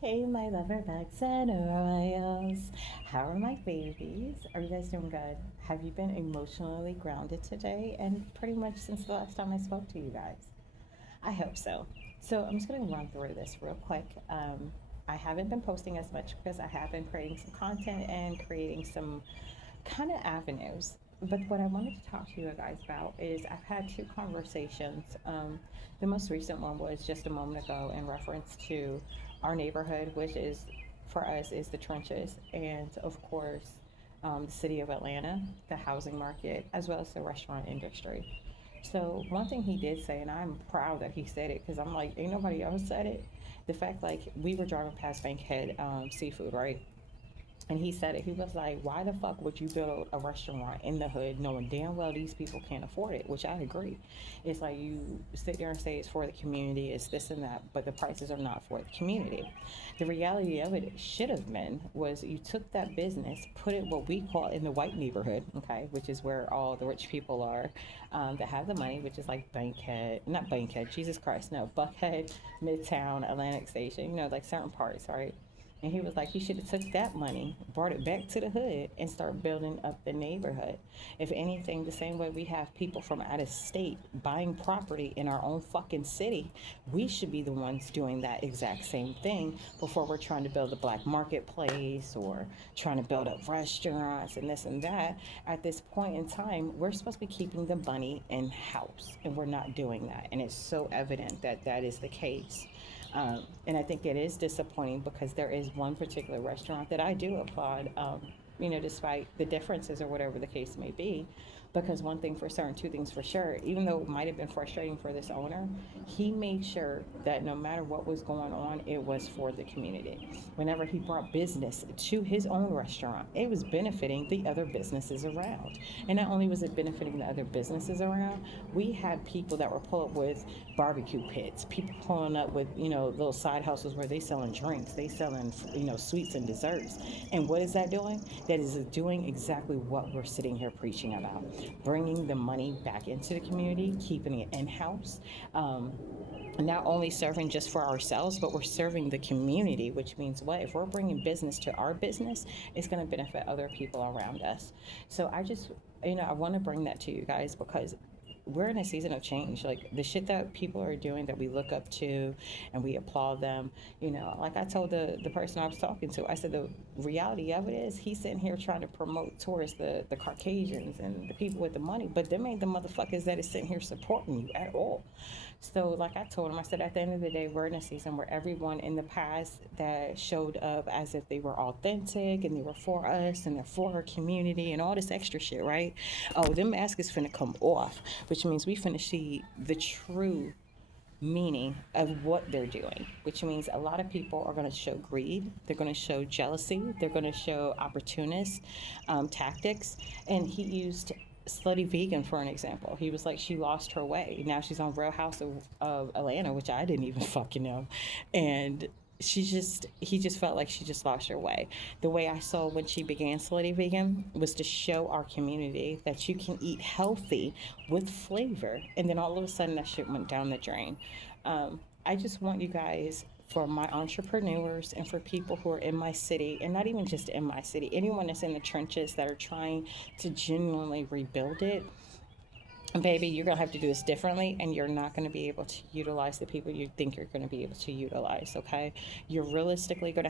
Hey, my loverbacks and royals. How are my babies? Are you guys doing good? Have you been emotionally grounded today and pretty much since the last time I spoke to you guys? I hope so. So, I'm just going to run through this real quick. I haven't been posting as much because I have been creating some content and creating some kind of avenues. But what I wanted to talk to you guys about is I've had two conversations. The most recent one was just a moment ago in reference to our neighborhood, which is for us is the trenches, and of course, the city of Atlanta, the housing market, as well as the restaurant industry. So one thing he did say, and I'm proud that he said it because I'm like, ain't nobody else said it. The fact like we were driving past Bankhead Seafood, right? And he said it. He was like, "Why the fuck would you build a restaurant in the hood, knowing damn well these people can't afford it?" Which I agree. It's like you sit there and say it's for the community, it's this and that, but the prices are not for the community. The reality of it should have been was you took that business, put it what we call in the white neighborhood, okay, which is where all the rich people are, that have the money, which is like Bankhead, not Bankhead, Jesus Christ, no, Buckhead, Midtown, Atlantic Station, like certain parts, right? And he was like, you should have took that money, brought it back to the hood, and start building up the neighborhood. If anything, the same way we have people from out of state buying property in our own fucking city, we should be the ones doing that exact same thing before we're trying to build a black marketplace or trying to build up restaurants and this and that. At this point in time, we're supposed to be keeping the money in house, and we're not doing that. And it's so evident that that is the case. And I think it is disappointing because there is one particular restaurant that I do applaud, despite the differences or whatever the case may be. Because one thing for certain, two things for sure, even though it might have been frustrating for this owner, he made sure that no matter what was going on, it was for the community. Whenever he brought business to his own restaurant, it was benefiting the other businesses around. And not only was it benefiting the other businesses around, we had people that were pulling up with barbecue pits, people pulling up with, little side hustles where they selling drinks, they selling, sweets and desserts. And what is that doing? That is doing exactly what we're sitting here preaching about, bringing the money back into the community, keeping it in-house, not only serving just for ourselves, but we're serving the community, which means what? If we're bringing business to our business, it's going to benefit other people around us. So I just, I want to bring that to you guys because we're in a season of change. Like the shit that people are doing that we look up to and we applaud them, like I told the person I was talking to, I said the reality of it is he's sitting here trying to promote towards the Caucasians and the people with the money, but them ain't the motherfuckers that is sitting here supporting you at all. So, like I told him, I said, at the end of the day, we're in a season where everyone in the past that showed up as if they were authentic and they were for us and they're for our community and all this extra shit, right? Oh, them masks is finna come off, which means we finna see the true meaning of what they're doing, which means a lot of people are going to show greed, they're going to show jealousy, they're going to show opportunist tactics. And he used Slutty Vegan for an example. He was like, she lost her way. Now she's on Real House of Atlanta, which I didn't even fucking know. And he just felt like she just lost her way. The way I saw when she began Slutty Vegan was to show our community that you can eat healthy with flavor, and then all of a sudden that shit went down the drain. I just want you guys, for my entrepreneurs and for people who are in my city, and not even just in my city, anyone that's in the trenches that are trying to genuinely rebuild it, baby, you're going to have to do this differently, and you're not going to be able to utilize the people you think you're going to be able to utilize, okay? You're realistically going to